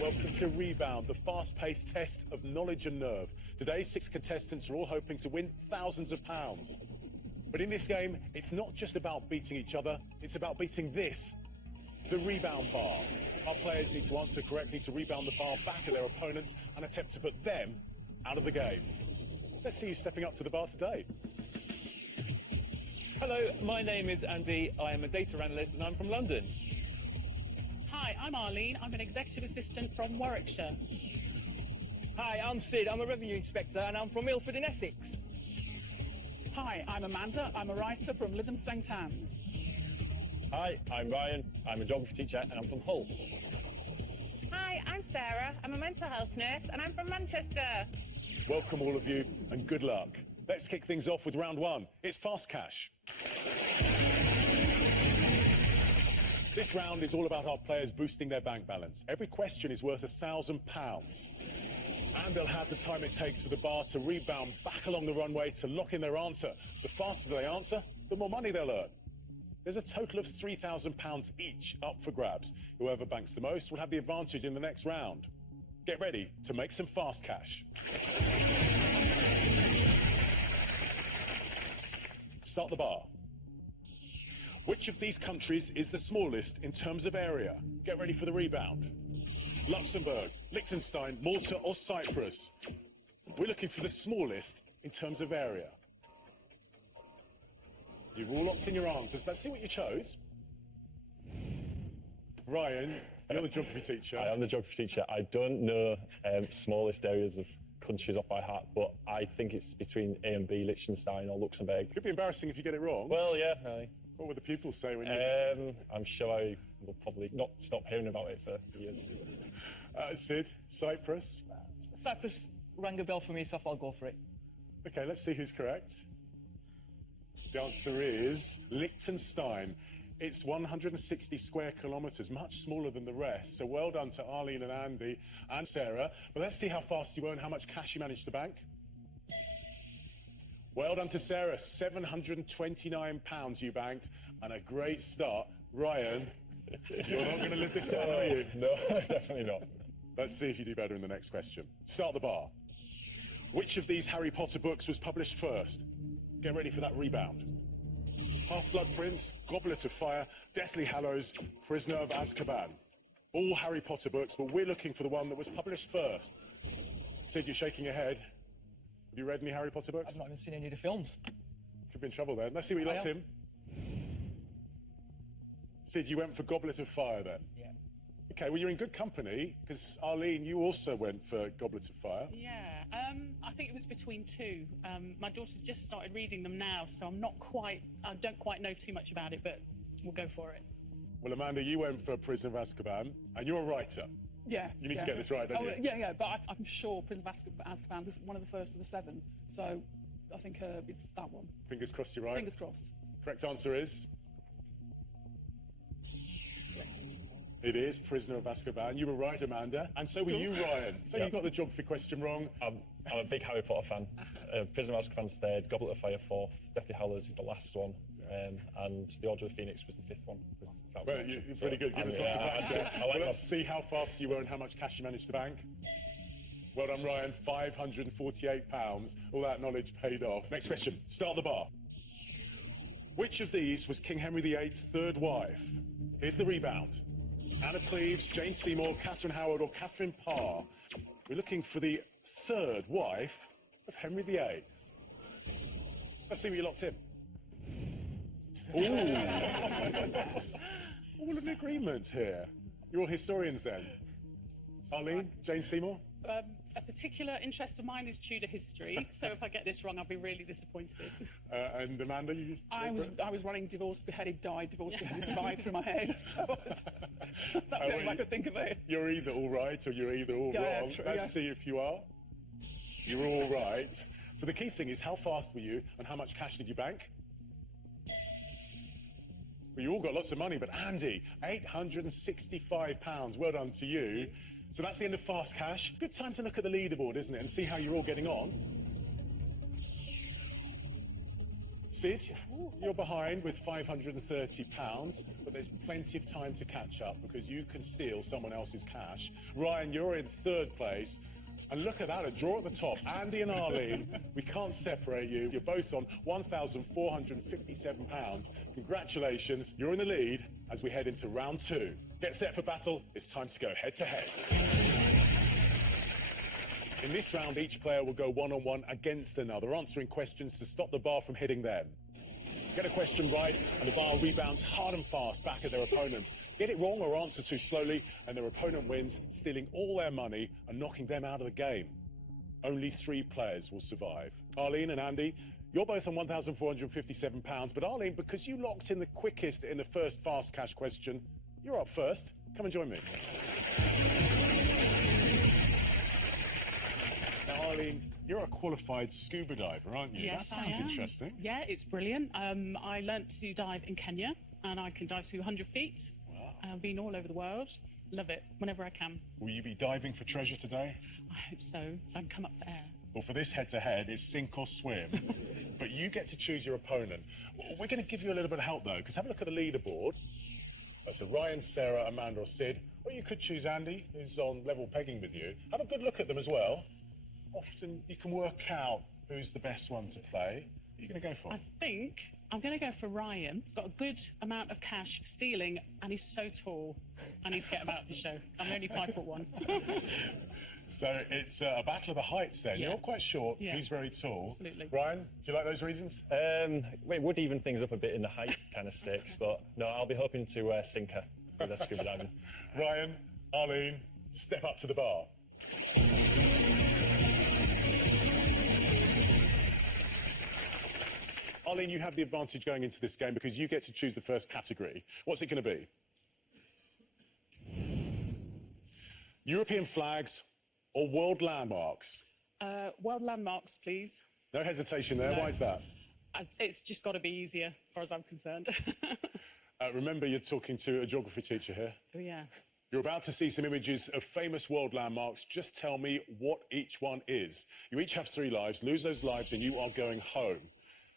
welcome to Rebound, the fast-paced test of knowledge and nerve. Today, 6 contestants are all hoping to win thousands of pounds. But in this game, it's not just about beating each other, it's about beating this, the rebound bar. Our players need to answer correctly to rebound the bar back at their opponents and attempt to put them out of the game. Let's see you stepping up to the bar today. Hello, my name is Andy. I am a data analyst and I'm from London. Hi, I'm Arlene. I'm an executive assistant from Warwickshire. Hi, I'm Sid. I'm a revenue inspector and I'm from Ilford in Essex. Hi, I'm Amanda. I'm a writer from Lytham St Anne's. Hi, I'm Ryan. I'm a geography teacher and I'm from Hull. Hi, I'm Sarah. I'm a mental health nurse and I'm from Manchester. Welcome all of you and good luck. Let's kick things off with round 1. It's Fast Cash. This round is all about our players boosting their bank balance. Every question is worth £1,000. And they'll have the time it takes for the bar to rebound back along the runway to lock in their answer. The faster they answer, the more money they'll earn. There's a total of £3,000 each up for grabs. Whoever banks the most will have the advantage in the next round. Get ready to make some fast cash. Start the bar. Which of these countries is the smallest in terms of area? Get ready for the rebound. Luxembourg, Liechtenstein, Malta or Cyprus? We're looking for the smallest in terms of area. You've all locked in your answers. Let's see what you chose. Ryan, you're the geography teacher. I am the geography teacher. I don't know smallest areas of countries off by heart, but I think it's between A and B, Liechtenstein or Luxembourg. Could be embarrassing if you get it wrong. Well, yeah. What would the pupils say when you... I'm sure I will probably not stop hearing about it for years. Sid, Cyprus? Cyprus rang a bell for me, so I'll go for it. OK, let's see who's correct. The answer is Liechtenstein. It's 160 square kilometres, much smaller than the rest. So well done to Arlene and Andy and Sarah. But let's see how fast you were and how much cash you managed to bank. Well done to Sarah, £729 you banked, and a great start. Ryan, you're not going to live this down, are you? No, definitely not. Let's see if you do better in the next question. Start the bar. Which of these Harry Potter books was published first? Get ready for that rebound. Half-Blood Prince, Goblet of Fire, Deathly Hallows, Prisoner of Azkaban. All Harry Potter books, but we're looking for the one that was published first. Sid, you're shaking your head. Have you read any Harry Potter books? I've not even seen any of the films. Could be in trouble then. Let's see what you locked in. Sid, you went for Goblet of Fire then? Yeah. OK, well, you're in good company, because Arlene, you also went for Goblet of Fire. Yeah, I think it was between 2. My daughter's just started reading them now, so I don't quite know too much about it, but we'll go for it. Well, Amanda, you went for Prisoner of Azkaban, and you're a writer. Yeah. You need to get this right, don't you? Yeah, but I'm sure Prisoner of Azkaban was one of the first of the 7, so I think it's that one. Fingers crossed you're right. Fingers crossed. Correct answer is... It is Prisoner of Azkaban. You were right, Amanda. And so were you, Ryan. So you got the geography question wrong. I'm a big Harry Potter fan. Prisoner of Azkaban's 3rd, Goblet of Fire 4th, Deathly Hallows is the last one, and The Order of the Phoenix was the 5th one. Well, you're pretty good. Give us lots of facts. Let's see how fast you were and how much cash you managed to bank. Well done, Ryan. £548. All that knowledge paid off. Next question. Start the bar. Which of these was King Henry VIII's 3rd wife? Here's the rebound. Anna Cleves, Jane Seymour, Catherine Howard or Catherine Parr. We're looking for the 3rd wife of Henry VIII. Let's see what you locked in. Ooh. All in agreement here. You're all historians then. Arlene, Jane Seymour? A particular interest of mine is Tudor history, so if I get this wrong, I'll be really disappointed. And Amanda, you... I was running divorced, beheaded, died, divorced, beheaded, survived through my head, so that's the only way I could think of it. You're either all right or you're either all wrong. That's true, Let's see if you are. You're all right. So the key thing is how fast were you and how much cash did you bank? Well, you all got lots of money, but Andy, £865. Well done to you. So that's the end of Fast Cash. Good time to look at the leaderboard, isn't it, and see how you're all getting on. Sid, you're behind with £530, but there's plenty of time to catch up because you can steal someone else's cash. Ryan, you're in third place. And look at that, a draw at the top. Andy and Arlene, we can't separate you. You're both on £1,457. Congratulations, you're in the lead as we head into round 2. Get set for battle, it's time to go head-to-head. In this round, each player will go one-on-one against another, answering questions to stop the bar from hitting them. Get a question right, and the bar rebounds hard and fast back at their opponent. Get it wrong or answer too slowly, and their opponent wins, stealing all their money and knocking them out of the game. Only 3 players will survive. Arlene and Andy, you're both on £1,457, but Arlene, because you locked in the quickest in the first fast cash question, you're up first. Come and join me. Arlene, you're a qualified scuba diver, aren't you? Yes, that sounds I am. interesting. Yeah, it's brilliant. I learnt to dive in Kenya, and I can dive to 100 feet. Wow. I've been all over the world. Love it, whenever I can. Will you be diving for treasure today? I hope so, if I can come up for air. Well, for this head-to-head, it's sink or swim. But you get to choose your opponent. We're going to give you a little bit of help, though, because have a look at the leaderboard. So Ryan, Sarah, Amanda or Sid. Or you could choose Andy, who's on level pegging with you. Have a good look at them as well. Often you can work out who's the best one to play. What are you going to go for? I think I'm going to go for Ryan. He's got a good amount of cash for stealing, and he's so tall. I need to get him out of the show. I'm only 5'1". So it's a battle of the heights then. Yeah. You're quite short, Yes. he's very tall. Absolutely. Ryan, do you like those reasons? It would even things up a bit in the height kind of stakes, but no, I'll be hoping to sink her with a scuba diving. Ryan, Arlene, step up to the bar. Arlene, you have the advantage going into this game because you get to choose the first category. What's it going to be? European flags or world landmarks? World landmarks, please. No hesitation there. No. Why is that? It's just got to be easier, as far as I'm concerned. Remember, you're talking to a geography teacher here. Oh, yeah. You're about to see some images of famous world landmarks. Just tell me what each one is. You each have 3 lives. Lose those lives and you are going home.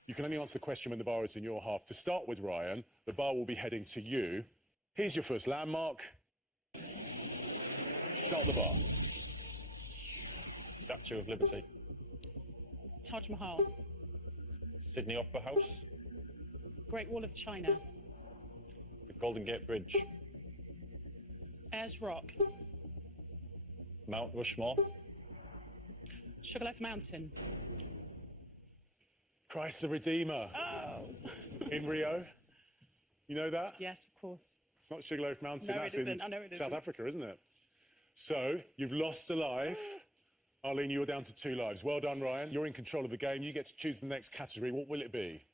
You can only answer the question when the bar is in your half. To start with, Ryan, the bar will be heading to you. Here's your first landmark. Start the bar. Statue of Liberty. Taj Mahal. Sydney Opera House. Great Wall of China. The Golden Gate Bridge. Ayers Rock. Mount Rushmore. Sugarloaf Mountain. Christ the Redeemer. Oh. In Rio. You know that? Yes, of course. It's not Sugarloaf Mountain. No, That's it isn't. in I know it South isn't. Africa, isn't it? So, you've lost a life. Arlene, you're down to 2 lives. Well done, Ryan. You're in control of the game. You get to choose the next category. What will it be?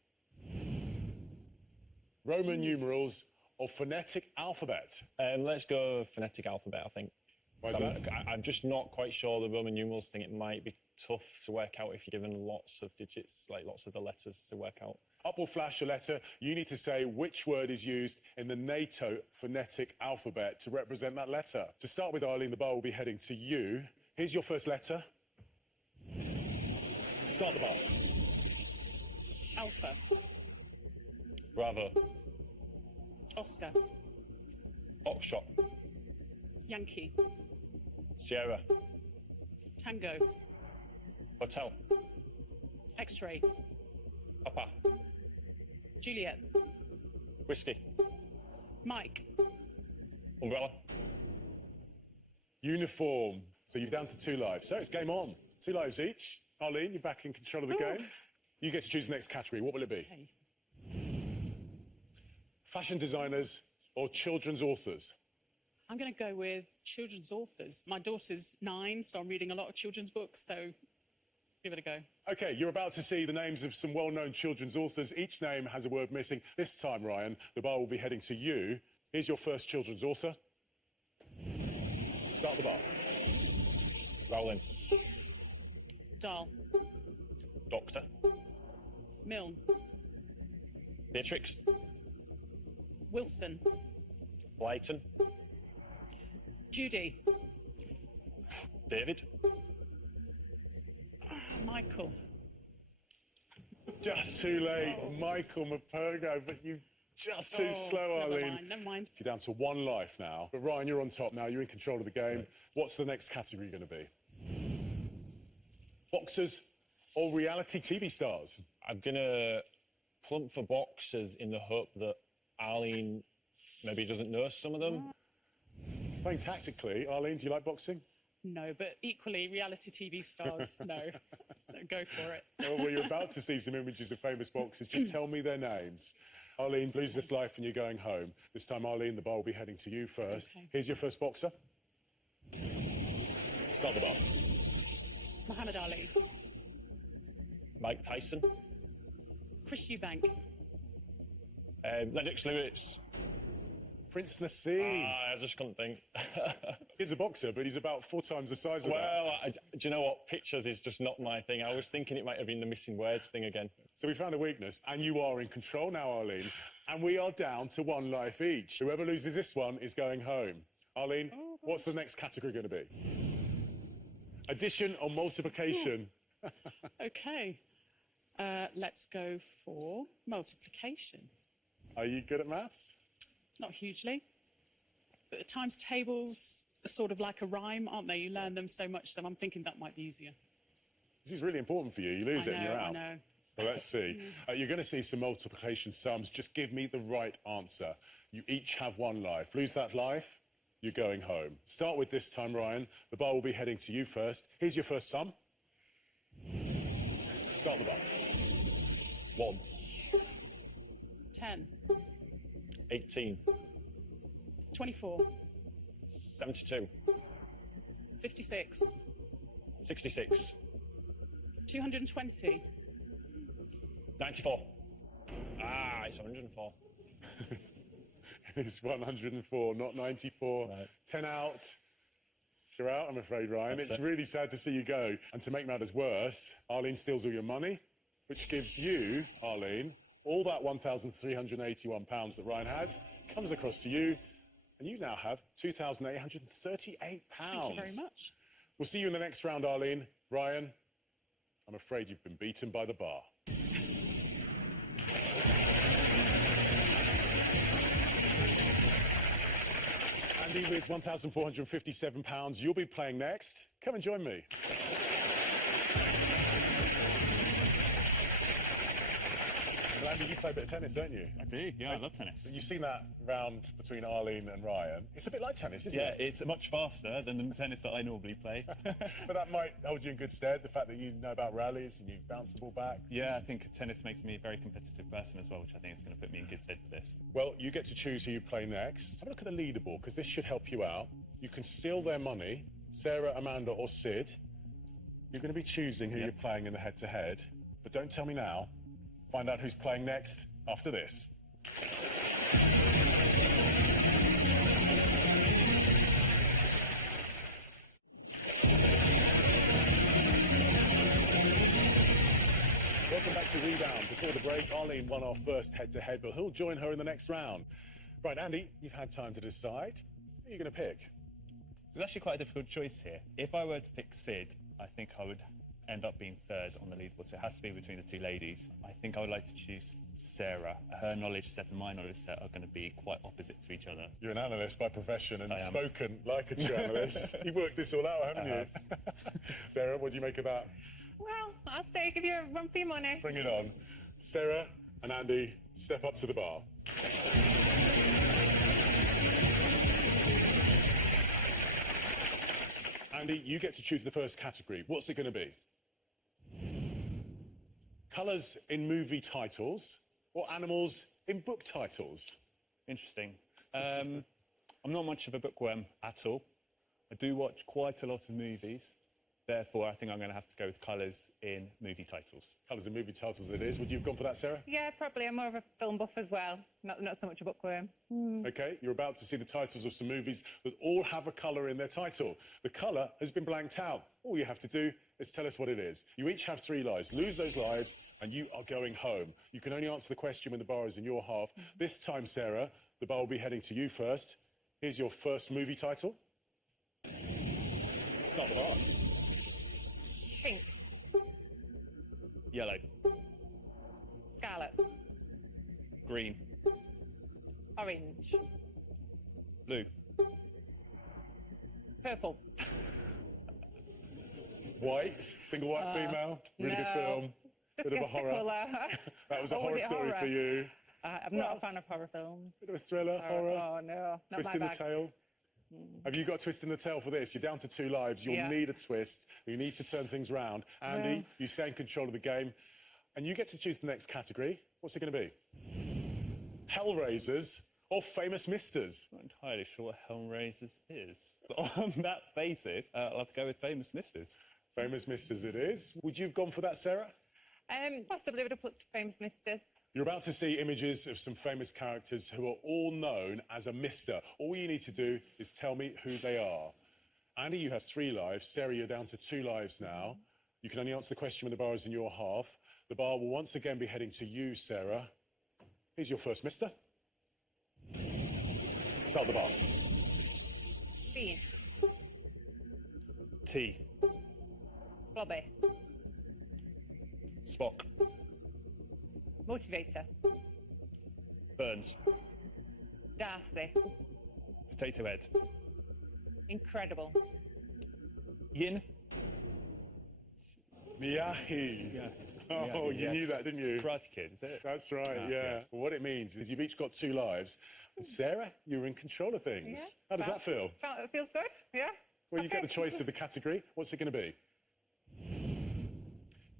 Roman numerals or phonetic alphabet? Let's go phonetic alphabet, I think. Why is So that? I'm just not quite sure the Roman numerals thing. It might be tough to work out if you're given lots of digits, like lots of the letters to work out. Up will flash a letter. You need to say which word is used in the NATO phonetic alphabet to represent that letter. To start with, Arlene, the bar will be heading to you. Here's your first letter. Start the bar. Alpha. Bravo. Oscar. Foxtrot. Yankee. Sierra. Tango. Hotel. X-ray. Papa. Juliet. Whiskey. Mike. Umbrella. Uniform. So you're down to 2 lives. So it's game on. 2 lives each. Arlene, you're back in control of the game. You get to choose the next category. What will it be? Okay. Fashion designers or children's authors? I'm going to go with children's authors. My daughter's 9, so I'm reading a lot of children's books, so give it a go. OK, you're about to see the names of some well-known children's authors. Each name has a word missing. This time, Ryan, the bar will be heading to you. Here's your first children's author. Start the bar. Rowling. Dahl. Doctor. Milne. Beatrix. Wilson. Leighton. Judy. David. Michael. Just too late, Michael Mapergo, but you just too slow, Arlene. Never mind. You're down to one life now. But Ryan, you're on top now. You're in control of the game. Right. What's the next category going to be? Boxers or reality TV stars? I'm going to plump for boxers in the hope that Arlene maybe doesn't know some of them. Playing tactically, Arlene, do you like boxing? No, but equally, reality TV stars, no. So go for it. Well, you're about to see some images of famous boxers. Just tell me their names. Arlene, lose this life and you're going home. This time, Arlene, the bar will be heading to you first. Okay. Here's your first boxer. Start the bar. Muhammad Ali. Mike Tyson. Chris Eubank. Lennox Lewis. Prince Nassim. I just couldn't think. He's a boxer, but he's about 4 times the size of that. Well, do you know what? Pictures is just not my thing. I was thinking it might have been the missing words thing again. So we found a weakness, and you are in control now, Arlene. And we are down to 1 life each. Whoever loses this one is going home. Arlene, what's the next category going to be? Addition or multiplication? OK. Let's go for multiplication. Are you good at maths? Not hugely. But the times tables are sort of like a rhyme, aren't they? You learn them so much that I'm thinking that might be easier. This is really important for you. You lose it and you're out. I know. Well, let's see. You're going to see some multiplication sums. Just give me the right answer. You each have 1 life. Lose that life, you're going home. Start with this time, Ryan. The bar will be heading to you first. Here's your first sum. Start the bar. 1. 10. 18. 24. 72. 56. 66. 220. 94. It's 104. It's 104, not 94. Right. 10 out. You're out, I'm afraid, Ryan. It's really sad to see you go. And to make matters worse, Arlene steals all your money, which gives you, Arlene, all that £1,381 that Ryan had comes across to you, and you now have £2,838. Thank you very much. We'll see you in the next round, Arlene. Ryan, I'm afraid you've been beaten by the bar. Andy, with £1,457, you'll be playing next. Come and join me. Well, Andy, you play a bit of tennis, don't you? I do, yeah, I love tennis. You've seen that round between Arlene and Ryan. It's a bit like tennis, isn't it? Yeah, it's much faster than the tennis that I normally play. But that might hold you in good stead, the fact that you know about rallies and you bounce the ball back. Yeah, I think tennis makes me a very competitive person as well, which I think is going to put me in good stead for this. Well, you get to choose who you play next. Have a look at the leaderboard, because this should help you out. You can steal their money, Sarah, Amanda or Sid. You're going to be choosing who you're playing in the head-to-head. But don't tell me now. Find out who's playing next after this. Welcome back to Rebound. Before the break, Arlene won our first head-to-head, but who'll join her in the next round? Right, Andy, you've had time to decide. Who are you going to pick? There's actually quite a difficult choice here. If I were to pick Sid, I think I would end up being 3rd on the leaderboard, so it has to be between the 2 ladies. I think I would like to choose Sarah. Her knowledge set and my knowledge set are going to be quite opposite to each other. You're an analyst by profession and spoken like a true analyst. You've worked this all out, haven't you? Sarah, what do you make of that? Well, I'll say give you a run for your money. Bring it on. Sarah and Andy, step up to the bar. Andy, you get to choose the first category. What's it going to be? Colours in movie titles or animals in book titles? Interesting. I'm not much of a bookworm at all. I do watch quite a lot of movies. Therefore, I think I'm going to have to go with colours in movie titles. Colours in movie titles it is. Would you have gone for that, Sarah? Yeah, probably. I'm more of a film buff as well. Not so much a bookworm. OK, you're about to see the titles of some movies that all have a colour in their title. The colour has been blanked out. All you have to do is tell us what it is. You each have 3 lives. Lose those lives and you are going home. You can only answer the question when the bar is in your half. This time, Sarah, the bar will be heading to you first. Here's your first movie title. Start the bar. Pink. Yellow. Scarlet. Green. Orange. Blue. Purple. White, single white female, really good no. film. Just Bit of a guessed a horror. colour. That was a Or horror was it story horror? for you. I'm not a fan of horror films. Bit of a thriller, Sorry. horror. Oh, no. Not Twist my in the bag. tail. Have you got a twist in the tail for this? You're down to 2 lives. You'll Yeah. need a twist. You need to turn things round. Andy, you stay in control of the game. And you get to choose the next category. What's it going to be? Hellraisers or famous misters? Not entirely sure what Hellraisers is. But on that basis, I'll have to go with Famous Misters. Famous misters it is. Would you have gone for that, Sarah? Possibly would have put Famous Misters. You're about to see images of some famous characters who are all known as a mister. All you need to do is tell me who they are. Andy, you have 3 lives. Sarah, you're down to 2 lives now. You can only answer the question when the bar is in your half. The bar will once again be heading to you, Sarah. Here's your first mister. Start the bar. Bean. T. Blobby. Spock. Motivator. Burns. Darcy. Potato Head. Incredible. Yin. Miyahi. Oh, you knew that, didn't you? Karate Kid, is it? That's right, yeah. yes. Well, what it means is you've each got 2 lives. And Sarah, you're in control of things. How does that feel? It feels good, yeah. Well, you get the choice of the category. What's it going to be?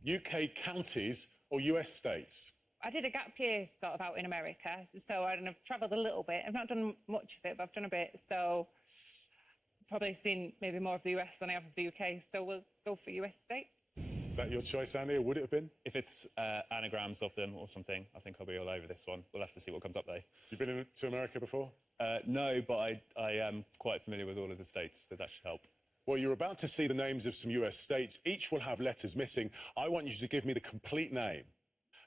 UK counties or US states? I did a gap year sort of out in America, so I've travelled a little bit. I've not done much of it, but I've done a bit, so probably seen maybe more of the US than I have of the UK, so we'll go for US states. Is that your choice, Andy, or would it have been? If it's anagrams of them or something, I think I'll be all over this one. We'll have to see what comes up, though. You've been to America before? No, but I am quite familiar with all of the states, so that should help. Well, you're about to see the names of some US states. Each will have letters missing. I want you to give me the complete name.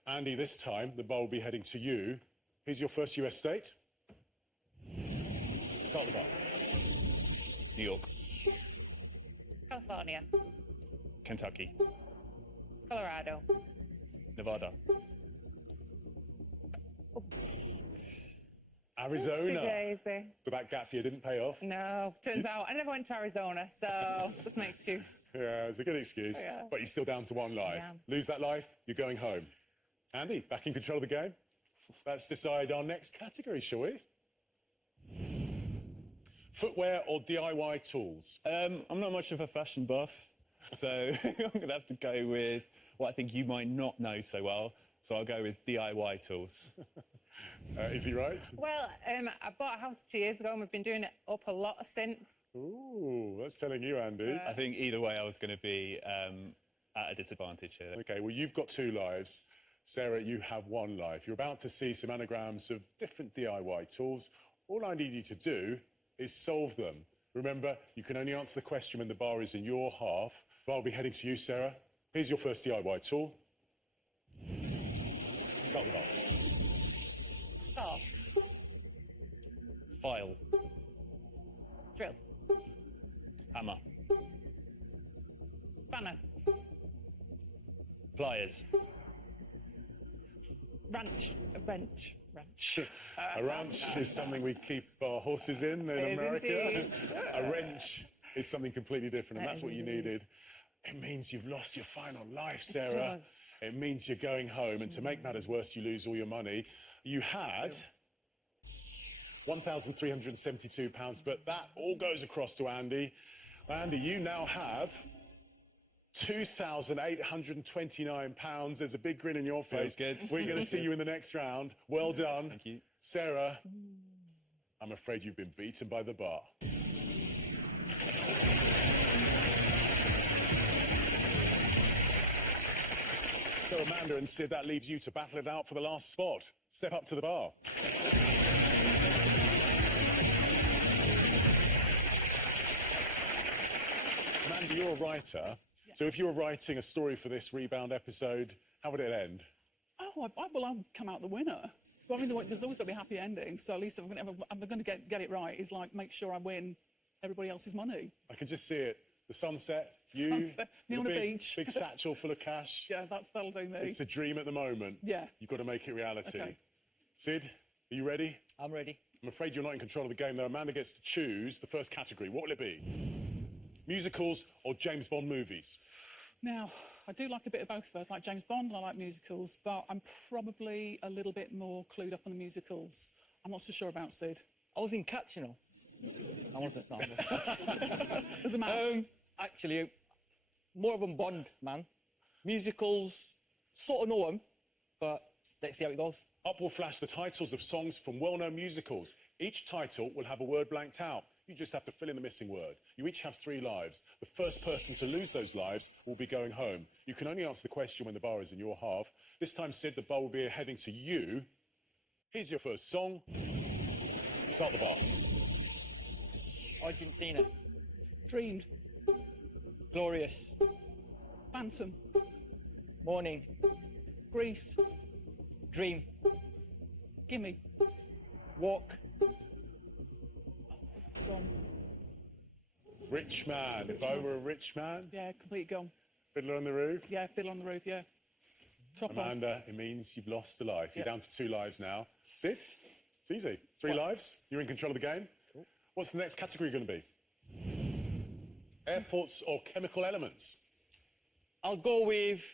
Andy, this time, the bar will be heading to you. Here's your first US state. Start the bar. New York. California. Kentucky. Colorado. Nevada. Arizona. Daisy. So that gap year didn't pay off. No, turns out I never went to Arizona, so that's my excuse. Yeah, it's a good excuse. Yeah. But you're still down to 1 life. Yeah. Lose that life, you're going home. Andy, back in control of the game. Let's decide our next category, shall we? Footwear or DIY tools? I'm not much of a fashion buff, so I'm going to have to go with what I think you might not know so well. So I'll go with DIY tools. Is he right? Well, I bought a house 2 years ago and we've been doing it up a lot since. Ooh, that's telling you, Andy. I think either way I was going to be at a disadvantage here. OK, well, you've got 2 lives. Sarah, you have 1 life. You're about to see some anagrams of different DIY tools. All I need you to do is solve them. Remember, you can only answer the question when the bar is in your half. I'll be heading to you, Sarah. Here's your first DIY tool. Start the bar. Saw. File. Drill. Hammer. Spanner. Pliers. Ranch. A wrench. Ranch. A ranch is something we keep our horses in It is America. indeed. A wrench is something completely different, and that's what you needed. It means you've lost your final life, Sarah. does. It means you're going home, and to make matters worse, you lose all your money. You had £1,372, but that all goes across to Andy. Andy, you now have £2,829. There's a big grin in your face. Good. We're going to see you in the next round. Well done. Thank you. Sarah, I'm afraid you've been beaten by the bar. So, Amanda and Sid, that leaves you to battle it out for the last spot. Step up to the bar. Amanda, you're a writer. Yes. So if you were writing a story for this Rebound episode, how would it end? Oh, I'll come out the winner. Well, I mean, there's always got to be a happy ending. So at least if I'm going to get it right, is like make sure I win everybody else's money. I can just see it. the sunset, you, Sunset, me with on a big, beach. big satchel full of cash. Yeah, that'll do me. It's a dream at the moment. Yeah. You've got to make it reality. Okay. Sid, are you ready? I'm ready. I'm afraid you're not in control of the game, though. Amanda gets to choose the first category. What will it be? Musicals or James Bond movies? Now, I do like a bit of both of those. I like James Bond and I like musicals, but I'm probably a little bit more clued up on the musicals. I'm not so sure about Sid. I was in Cats, you know. I wasn't. No, I wasn't. There's a mouse. Actually, more of a Bond man. Musicals, sort of know them, but let's see how it goes. Up will flash the titles of songs from well-known musicals. Each title will have a word blanked out. You just have to fill in the missing word. You each have 3 lives. The first person to lose those lives will be going home. You can only answer the question when the bar is in your half. This time, Sid, the bar will be heading to you. Here's your first song. Start the bar. Argentina, Dreamed. Glorious, Phantom. Morning, Grease. Dream, Gimme. Walk, Gone. Rich man. If I were a rich man, Yeah, complete gone. Fiddler on the Roof. Yeah, Fiddle on the Roof, yeah. Top on. Amanda, it means you've lost a life. You're Yeah. down to 2 lives now. Sid, it's easy. 3 lives. You're in control of the game. Cool. What's the next category going to be? Airports or chemical elements? I'll go with...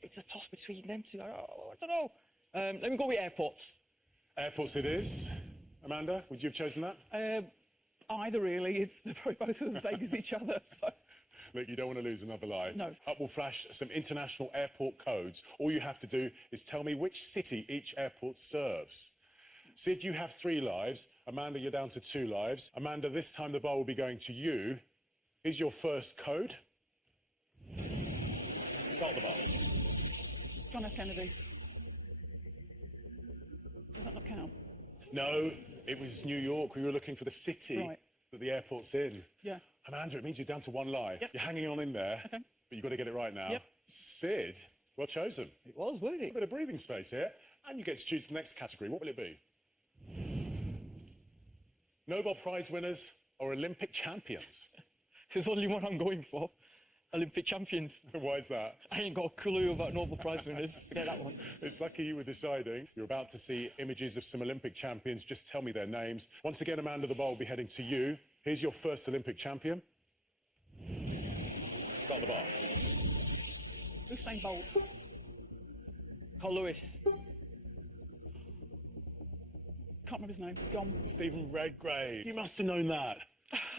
It's a toss between them two. I don't know. Let me go with airports. Airports it is. Amanda, would you have chosen that? Either really. They're probably both as vague as each other. So. Look, you don't want to lose another life. No. Up will flash some international airport codes. All you have to do is tell me which city each airport serves. Sid, you have 3 lives. Amanda, you're down to 2 lives. Amanda, this time the bar will be going to you. Here's your first code. Start the bar. John F. Kennedy. Does that not count? No, it was New York. We were looking for the city Right. that the airport's in. Yeah. Amanda, it means you're down to 1 life. Yep. You're hanging on in there, Okay. but you've got to get it right now. Yep. Sid, well chosen. It was, wasn't A it? bit of breathing space here, and you get to choose the next category. What will it be? Nobel Prize winners or Olympic champions? There's only one I'm going for. Olympic champions. Why is that? I ain't got a clue about Nobel Prize winners. Forget that one. It's lucky you were deciding. You're about to see images of some Olympic champions. Just tell me their names. Once again, Amanda, the bar will be heading to you. Here's your first Olympic champion. Start the bar. Usain Bolt. Carl Lewis. Can't remember his name. Gone. Stephen Redgrave. You must have known that.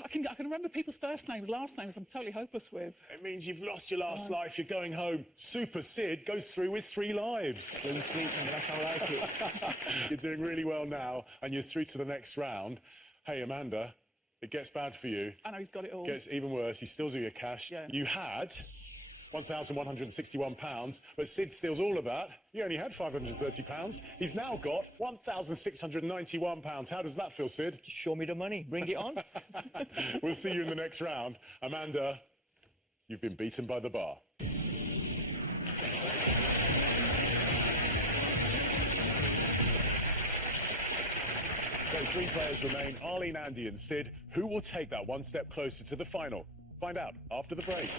I can remember people's first names, last names. I'm totally hopeless with. It means you've lost your last life. You're going home. Super Sid goes through with 3 lives. Really sweet, and that's how I like it. You're doing really well now, and you're through to the next round. Hey, Amanda, it gets bad for you. I know he's got it all. Gets even worse. He steals all your cash. Yeah. You had £1,161, but Sid steals all of that. You only had £530. He's now got £1,691. How does that feel, Sid? Just show me the money. Bring it on. We'll see you in the next round. Amanda, you've been beaten by the bar. So 3 players remain, Arlene, Andy and Sid. Who will take that one step closer to the final? Find out after the break.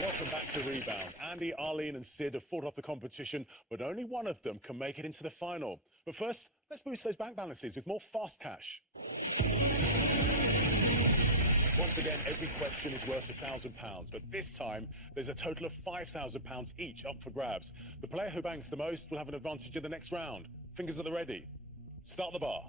Welcome back to Rebound. Andy, Arlene and Sid have fought off the competition, but only one of them can make it into the final. But first, let's boost those bank balances with more fast cash. Once again, every question is worth £1,000, but this time there's a total of £5,000 each up for grabs. The player who banks the most will have an advantage in the next round. Fingers at the ready. Start the bar.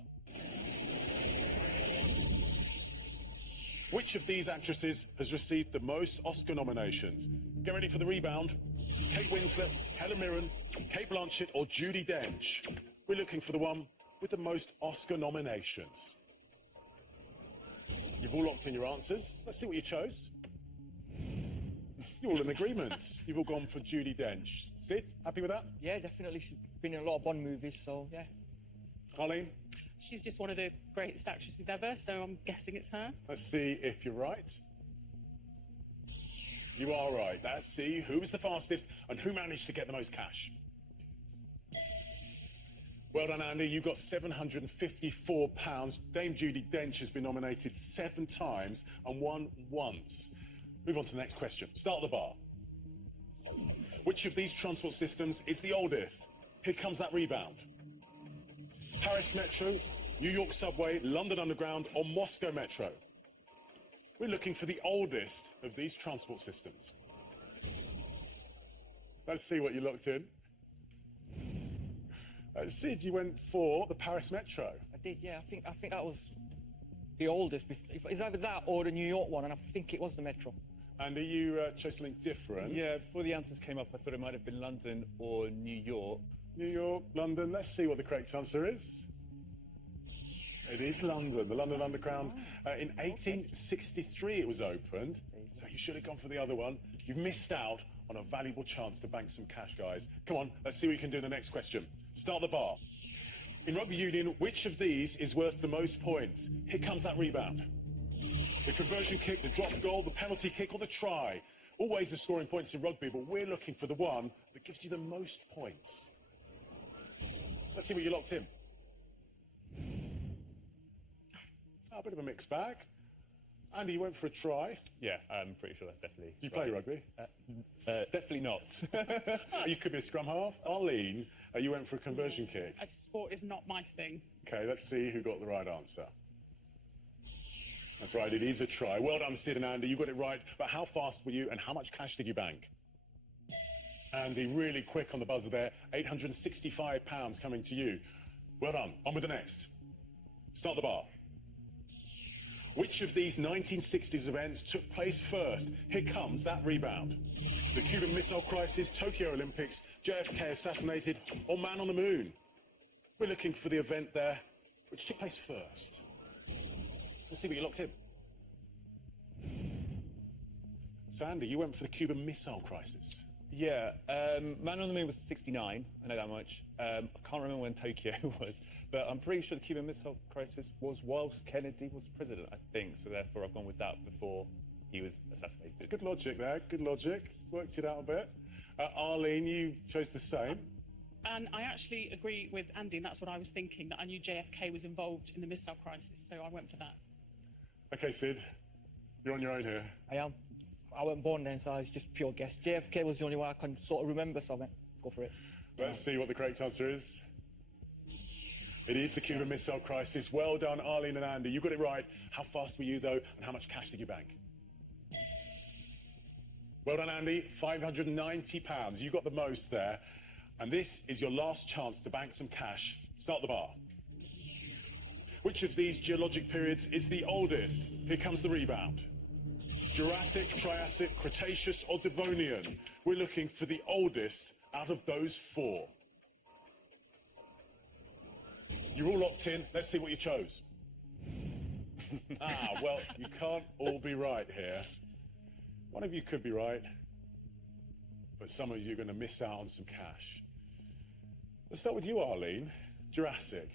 Which of these actresses has received the most Oscar nominations? Get ready for the rebound. Kate Winslet, Helen Mirren, Kate Blanchett or Judi Dench? We're looking for the one with the most Oscar nominations. You've all locked in your answers. Let's see what you chose. You're all in agreement. You've all gone for Judi Dench. Sid, happy with that? Yeah, definitely. She's been in a lot of Bond movies, so yeah. Arlene? She's just one of the greatest actresses ever, so I'm guessing it's her. Let's see if you're right. You are right. Let's see who was the fastest and who managed to get the most cash. Well done, Andy. You got £754. Dame Judi Dench has been nominated 7 times and won once. Move on to the next question. Start the bar. Which of these transport systems is the oldest? Here comes that rebound. Paris Metro, New York Subway, London Underground, or Moscow Metro? We're looking for the oldest of these transport systems. Let's see what you locked in. Sid, you went for the Paris Metro. I did, yeah. I think that was the oldest. It's either that or the New York one, and I think it was the Metro. Andy, you chose something different. Yeah, before the answers came up, I thought it might have been London or New York. New York, London. Let's see what the correct answer is. It is London, the London Underground. In 1863 it was opened, so you should have gone for the other one. You've missed out on a valuable chance to bank some cash, guys. Come on, let's see what you can do in the next question. Start the bar. In rugby union, which of these is worth the most points? Here comes that rebound. The conversion kick, the drop goal, the penalty kick, or the try. All ways of scoring points in rugby, but we're looking for the one that gives you the most points. Let's see what you locked in. A bit of a mixed bag. Andy, you went for a try. Yeah, I'm pretty sure that's definitely. Do you play rugby? Definitely not. You could be a scrum half. Arlene, you went for a conversion kick. Sport is not my thing. Okay, let's see who got the right answer. That's right, it is a try. Well done, Sid and Andy. You got it right. But how fast were you and how much cash did you bank? Andy, really quick on the buzzer there. £865 coming to you. Well done. On with the next. Start the bar. Which of these 1960s events took place first? Here comes that rebound. The Cuban Missile Crisis, Tokyo Olympics, JFK assassinated, or Man on the Moon? We're looking for the event there which took place first. Let's see what you locked in. Sandy, you went for the Cuban Missile Crisis. Yeah, Man on the Moon was 69, I know that much. I can't remember when Tokyo was, but I'm pretty sure the Cuban Missile Crisis was whilst Kennedy was president, I think, so therefore I've gone with that before he was assassinated. Good logic there, good logic. Worked it out a bit. Arlene, you chose the same. And I actually agree with Andy, and that's what I was thinking, that I knew JFK was involved in the missile crisis, so I went for that. Okay, Sid, you're on your own here. I am. I wasn't born then, so it's just pure guess. JFK was the only one I can sort of remember, so I went, go for it. Let's see what the correct answer is. It is the Cuban Missile Crisis. Well done, Arlene and Andy. You got it right. How fast were you, though, and how much cash did you bank? Well done, Andy. £590. You got the most there. And this is your last chance to bank some cash. Start the bar. Which of these geologic periods is the oldest? Here comes the rebound. Jurassic, Triassic, Cretaceous, or Devonian? We're looking for the oldest out of those 4. You're all locked in. Let's see what you chose. Well, you can't all be right here. One of you could be right, but some of you are going to miss out on some cash. Let's start with you, Arlene. Jurassic.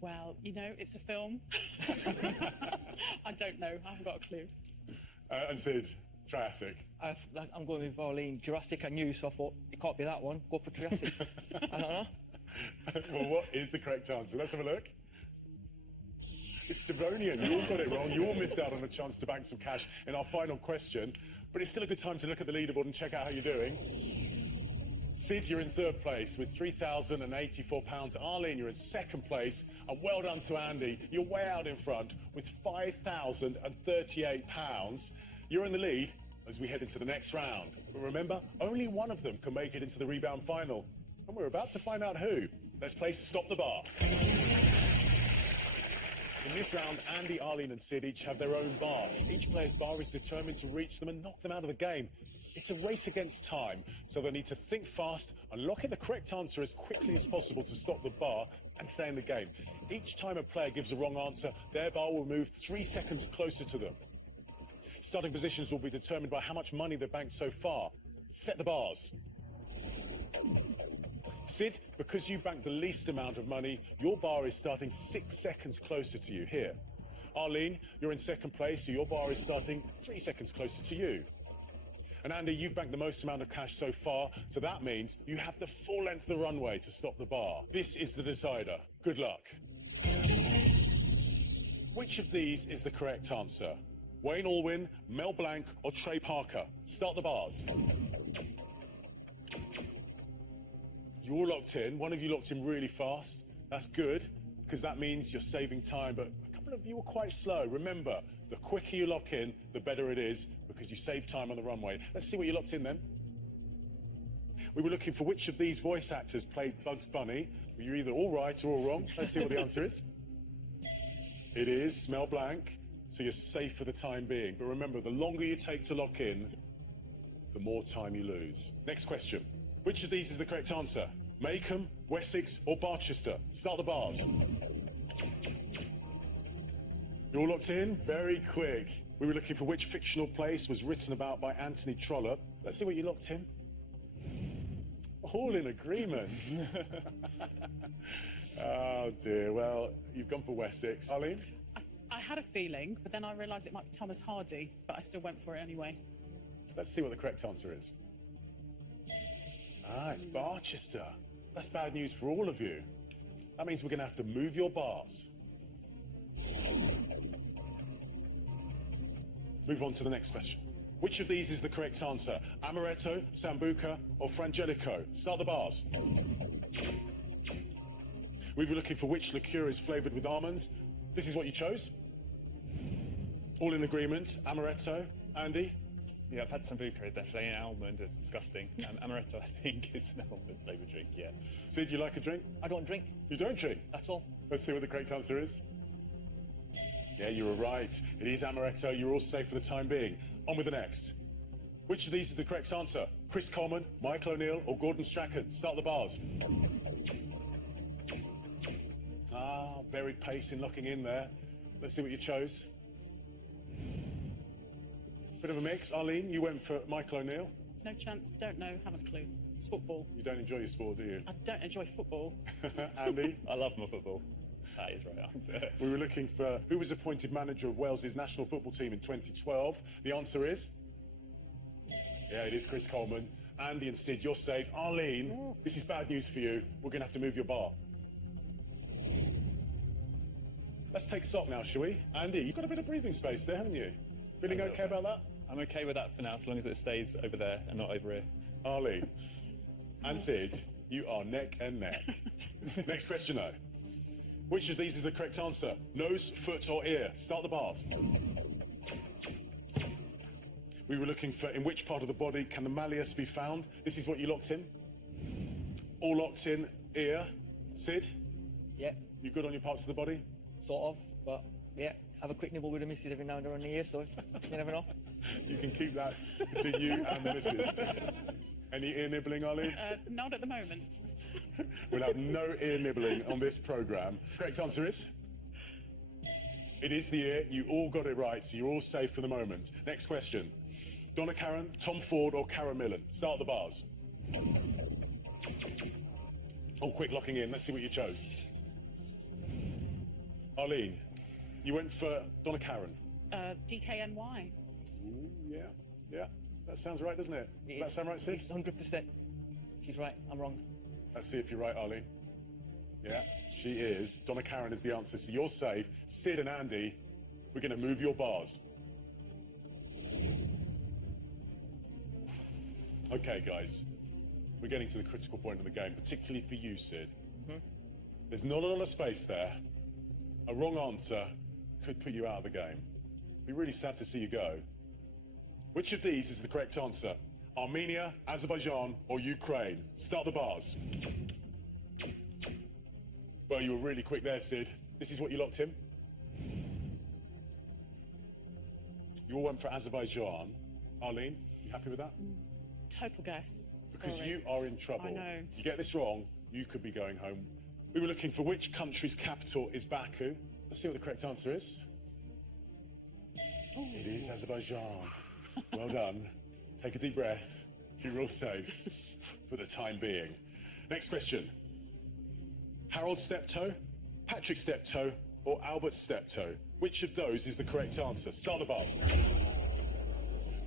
Well, you know, it's a film. I don't know. I haven't got a clue. And Sid, Triassic. I'm going with Arlene. Jurassic I knew, so I thought, it can't be that one. Go for Triassic. I don't know. Well, what is the correct answer? Let's have a look. It's Devonian. You all got it wrong. You all missed out on a chance to bank some cash in our final question. But it's still a good time to look at the leaderboard and check out how you're doing. Sid, you're in 3rd place with £3,084. Arlene, you're in 2nd place. And well done to Andy. You're way out in front with £5,038. You're in the lead as we head into the next round. But remember, only one of them can make it into the rebound final. And we're about to find out who. Let's play Stop the Bar. In this round, Andy, Arlene and Sid each have their own bar. Each player's bar is determined to reach them and knock them out of the game. It's a race against time, so they need to think fast and lock in the correct answer as quickly as possible to stop the bar and stay in the game. Each time a player gives a wrong answer, their bar will move 3 seconds closer to them. Starting positions will be determined by how much money they've banked so far. Set the bars. Sid, because you banked the least amount of money, your bar is starting 6 seconds closer to you here. Arlene, you're in 2nd place, so your bar is starting 3 seconds closer to you. And Andy, you've banked the most amount of cash so far, so that means you have the full length of the runway to stop the bar. This is the decider. Good luck. Which of these is the correct answer? Wayne Allwyn, Mel Blanc, or Trey Parker? Start the bars. You're all locked in. One of you locked in really fast. That's good, because that means you're saving time, but a couple of you were quite slow. Remember, the quicker you lock in, the better it is, because you save time on the runway. Let's see what you locked in then. We were looking for which of these voice actors played Bugs Bunny. You're either all right or all wrong. Let's see what the answer is. It is Mel Blanc, so you're safe for the time being. But remember, the longer you take to lock in, the more time you lose. Next question. Which of these is the correct answer? Maycomb, Wessex, or Barchester? Start the bars. You're all locked in? Very quick. We were looking for which fictional place was written about by Anthony Trollope. Let's see what you locked in. All in agreement. Oh dear, well, you've gone for Wessex. Arlene? I had a feeling, but then I realised it might be Thomas Hardy, but I still went for it anyway. Let's see what the correct answer is. Ah, it's Barchester. That's bad news for all of you. That means we're going to have to move your bars. Move on to the next question. Which of these is the correct answer? Amaretto, Sambuca, or Frangelico? Start the bars. We were looking for which liqueur is flavoured with almonds. This is what you chose. All in agreement. Amaretto. Andy? Yeah, I've had Sambuca, definitely an almond. It's disgusting. Amaretto, I think, is an almond flavoured drink, yeah. Sid, you like a drink? I don't drink. You don't drink? That's all. Let's see what the correct answer is. Yeah, you were right. It is Amaretto. You're all safe for the time being. On with the next. Which of these is the correct answer? Chris Coleman, Michael O'Neill, or Gordon Strachan? Start the bars. Ah, very pacing, locking in there. Let's see what you chose. Bit of a mix. Arlene, you went for Michael O'Neill. No chance, don't know, haven't a clue. It's football. You don't enjoy your sport, do you? I don't enjoy football. Andy? I love my football. That is right answer. We were looking for who was appointed manager of Wales's national football team in 2012. The answer is... Yeah, it is Chris Coleman. Andy and Sid, you're safe. Arlene, this is bad news for you. We're going to have to move your bar. Let's take stock now, shall we? Andy, you've got a bit of breathing space there, haven't you? Feeling okay about that? I'm okay with that for now, as long as it stays over there and not over here. Arlene and Sid, you are neck and neck. Next question, though. Which of these is the correct answer? Nose, foot, or ear? Start the bars. We were looking for in which part of the body can the malleus be found? This is what you locked in. All locked in, ear. Sid? Yeah, You good on your parts of the body? sort of, but yeah, have a quick nibble with the missus every now and then on the ear, so you never know. You can keep that to you and the missus. Any ear nibbling, Arlene? Not at the moment. We'll have no ear nibbling on this programme. Correct answer is? It is the ear. You all got it right, so you're all safe for the moment. Next question. Donna Karan, Tom Ford, or Cara Millen? Start the bars. All quick locking in. Let's see what you chose. Arlene, you went for Donna Karan. DKNY. Ooh, yeah. That sounds right, doesn't it? Does that sound right, Sid? It's 100%. She's right, I'm wrong. Let's see if you're right, Arlene. Yeah, she is. Donna Karan is the answer, so you're safe. Sid and Andy, we're going to move your bars. Okay, guys, we're getting to the critical point of the game, particularly for you, Sid. There's not a lot of space there. A wrong answer could put you out of the game. Be really sad to see you go. Which of these is the correct answer? Armenia, Azerbaijan, or Ukraine? Start the bars. Well, you were really quick there, Sid. This is what you locked in. You all went for Azerbaijan. Arlene, you happy with that? Total guess. Because Sorry. you are in trouble. I know. You get this wrong, you could be going home. We were looking for which country's capital is Baku. Let's see what the correct answer is. It is Azerbaijan. Well done. Take a deep breath. You're all safe for the time being. Next question. Harold Steptoe, Patrick Steptoe, or Albert Steptoe? Which of those is the correct answer? Start the bar.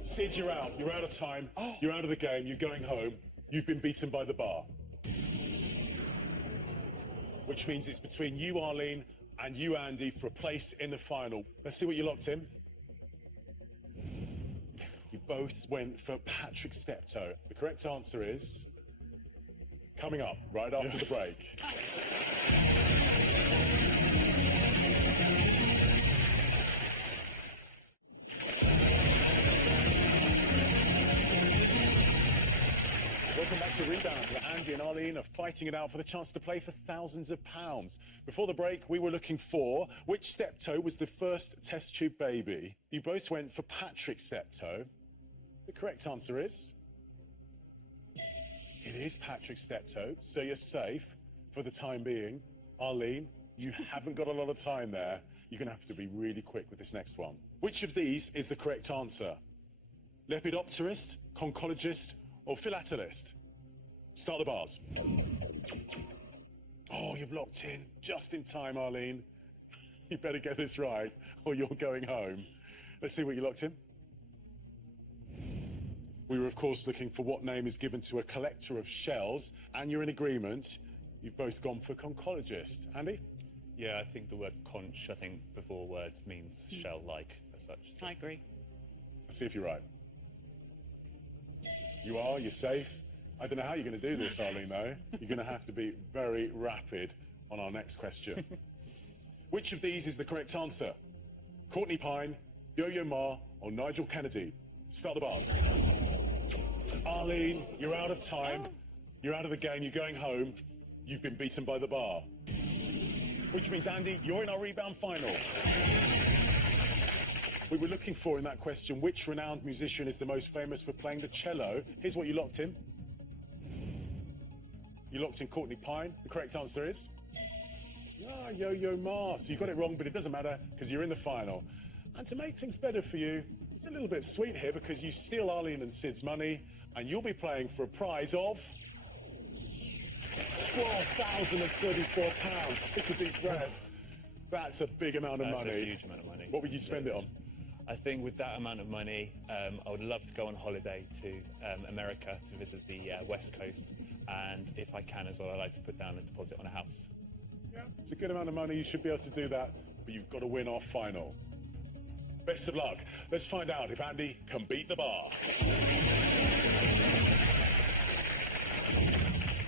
Sid, you're out. You're out of time. You're out of the game. You're going home. You've been beaten by the bar. Which means it's between you, Arlene, and you, Andy, for a place in the final. Let's see what you locked in. You both went for Patrick Steptoe. The correct answer is coming up right after the break. Welcome back to Rebound, where Andy and Arlene are fighting it out for the chance to play for thousands of pounds. Before the break, we were looking for which Steptoe was the first test tube baby. You both went for Patrick Steptoe. The correct answer is it is Patrick Steptoe, so you're safe for the time being. Arlene, you haven't got a lot of time there. You're going to have to be really quick with this next one. Which of these is the correct answer? Lepidopterist, conchologist, or philatelist? Start the bars. Oh, you've locked in just in time, Arlene. You better get this right, or you're going home. Let's see what you locked in. We were, of course, looking for what name is given to a collector of shells, and you're in agreement. You've both gone for conchologist. Andy? Yeah, I think the word conch, I think, before words means shell-like as such. I agree. Let's see if you're right. You are, you're safe. I don't know how you're going to do this, Arlene, though. You're going to have to be very rapid on our next question. Which of these is the correct answer? Courtney Pine, Yo-Yo Ma, or Nigel Kennedy? Start the bars. Arlene, you're out of time. You're out of the game. You're going home. You've been beaten by the bar. Which means, Andy, you're in our Rebound final. We were looking for in that question, which renowned musician is the most famous for playing the cello? Here's what you locked in. You locked in Courtney Pine. The correct answer is Yo-Yo Ma. So you got it wrong, but it doesn't matter because you're in the final. And to make things better for you, it's a little bit sweet here because you steal Arlene and Sid's money, and you'll be playing for a prize of £12,034. Take a deep breath. That's a big amount of money. That's a huge amount of money. What would you spend it on? I think with that amount of money, I would love to go on holiday to America to visit the West Coast. And if I can as well, I'd like to put down a deposit on a house. Yeah, it's a good amount of money. You should be able to do that, but you've got to win our final. Best of luck. Let's find out if Andy can beat the bar.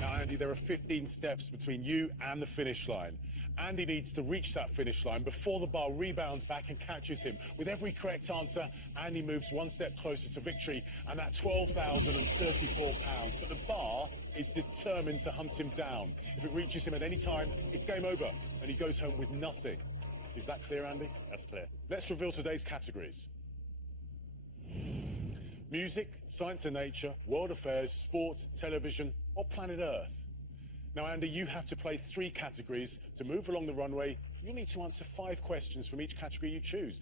Now, Andy, there are 15 steps between you and the finish line. Andy needs to reach that finish line before the bar rebounds back and catches him. With every correct answer, Andy moves one step closer to victory, and that's £12,034. But the bar is determined to hunt him down. If it reaches him at any time, it's game over, and he goes home with nothing. Is that clear, Andy? That's clear. Let's reveal today's categories. Music, science and nature, world affairs, sport, television, or planet Earth. Now, Andy, you have to play 3 categories. To move along the runway, you'll need to answer 5 questions from each category you choose.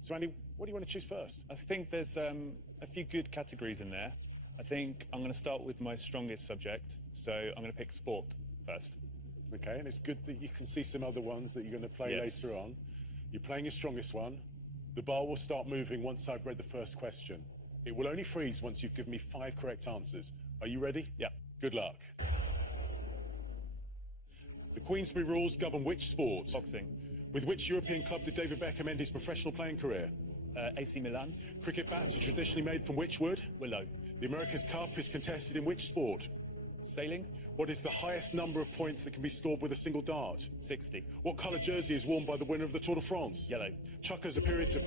So, Andy, what do you want to choose first? I think there's a few good categories in there. I think I'm going to start with my strongest subject, so I'm going to pick sport first. Okay, and it's good that you can see some other ones that you're going to play later on. You're playing your strongest one. The bar will start moving once I've read the first question. It will only freeze once you've given me 5 correct answers. Are you ready? Yeah. Good luck. The Queensberry rules govern which sport? Boxing. With which European club did David Beckham end his professional playing career? AC Milan. Cricket bats are traditionally made from which wood? Willow. The America's Cup is contested in which sport? Sailing. What is the highest number of points that can be scored with a single dart? 60. What colour jersey is worn by the winner of the Tour de France? Yellow. Chuckers are periods of...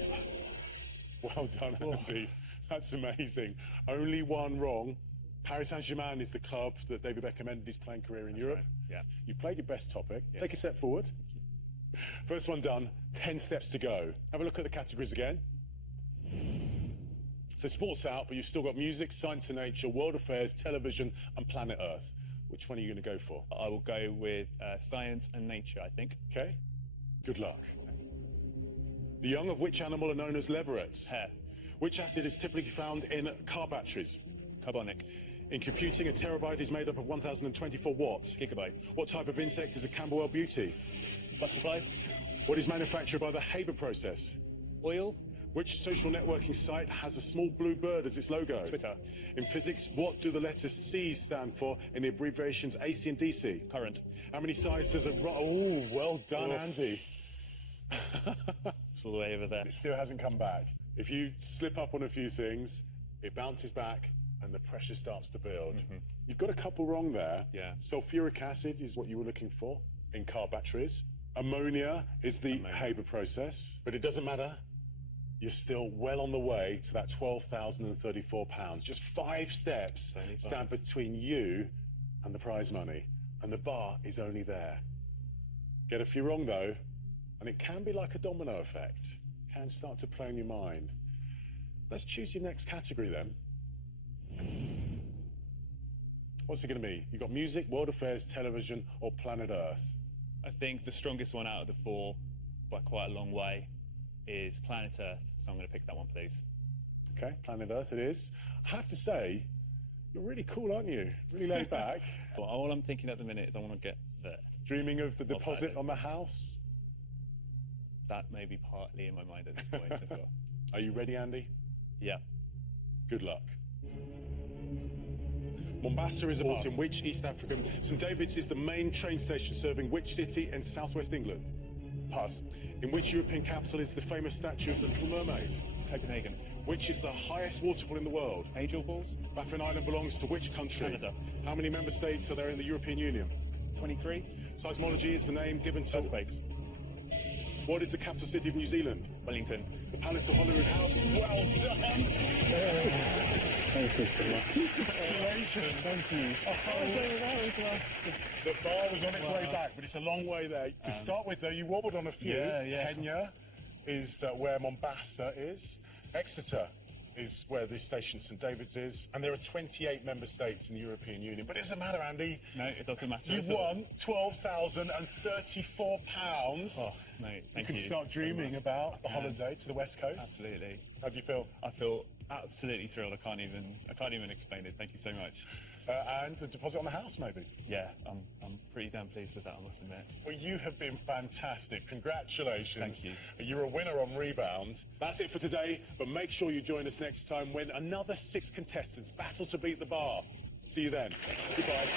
Well done, Andy. That's amazing. Only one wrong. Paris Saint-Germain is the club that David Beckham ended his playing career in Europe. Right. Yeah. You've played your best topic. Yes. Take a step forward. First one done, 10 steps to go. Have a look at the categories again. So sports out, but you've still got music, science and nature, world affairs, television, and planet Earth. Which one are you going to go for? I will go with science and nature, I think. Okay. Good luck. The young of which animal are known as leverets? Hare. Which acid is typically found in car batteries? Carbonic. In computing, a terabyte is made up of 1,024 watts. Gigabytes. What type of insect is a Camberwell beauty? Butterfly. What is manufactured by the Haber process? Oil. Which social networking site has a small blue bird as its logo? Twitter. In physics, what do the letters C stand for in the abbreviations AC and DC? Current. How many sides does a... Oh, well done, Andy. It's all the way over there. It still hasn't come back. If you slip up on a few things, it bounces back and the pressure starts to build. You've got a couple wrong there. Yeah. Sulfuric acid is what you were looking for in car batteries. Ammonia is the Haber process, but it doesn't matter. You're still well on the way to that £12,034. Just 5 steps stand between you and the prize money, and the bar is only there. Get a few wrong, though, and it can be like a domino effect. Can start to play in your mind. Let's choose your next category, then. What's it going to be? You've got music, world affairs, television, or planet Earth? I think the strongest one out of the 4, by quite a long way, is Planet Earth. So I'm going to pick that one, please. Okay, planet Earth it is. I have to say, you're really cool, aren't you? Really laid back. Well, all I'm thinking at the minute is I want to get there. Dreaming of the deposit on the house? That may be partly in my mind at this point as well. Are you ready, Andy? Yeah. Good luck. Mombasa is a port in which East African... St David's is the main train station serving which city in southwest England? Pass. In which European capital is the famous statue of the Little Mermaid? Copenhagen. Which is the highest waterfall in the world? Angel Falls. Baffin Island belongs to which country? Canada. How many member states are there in the European Union? 23. Seismology is the name given to... Earthquakes. What is the capital city of New Zealand? Wellington. The Palace of Holyrood House. Well done! Congratulations. Thank you. The bar was on its way back, but it's a long way there. To start with, though, you wobbled on a few. Yeah. Kenya is where Mombasa is. Exeter is where this station, St David's, is. And there are 28 member states in the European Union. But it doesn't matter, Andy. No, it doesn't matter. You've won £12,034. Oh, mate, thank you. You can start dreaming about the holiday to the West Coast. Absolutely. How do you feel? I feel absolutely thrilled. I can't even explain it. Thank you so much. And a deposit on the house, maybe? Yeah, I'm pretty damn pleased with that, I must admit. Well, you have been fantastic. Congratulations. Thank you. You're a winner on Rebound. That's it for today, but make sure you join us next time when another 6 contestants battle to beat the bar. See you then. Goodbye.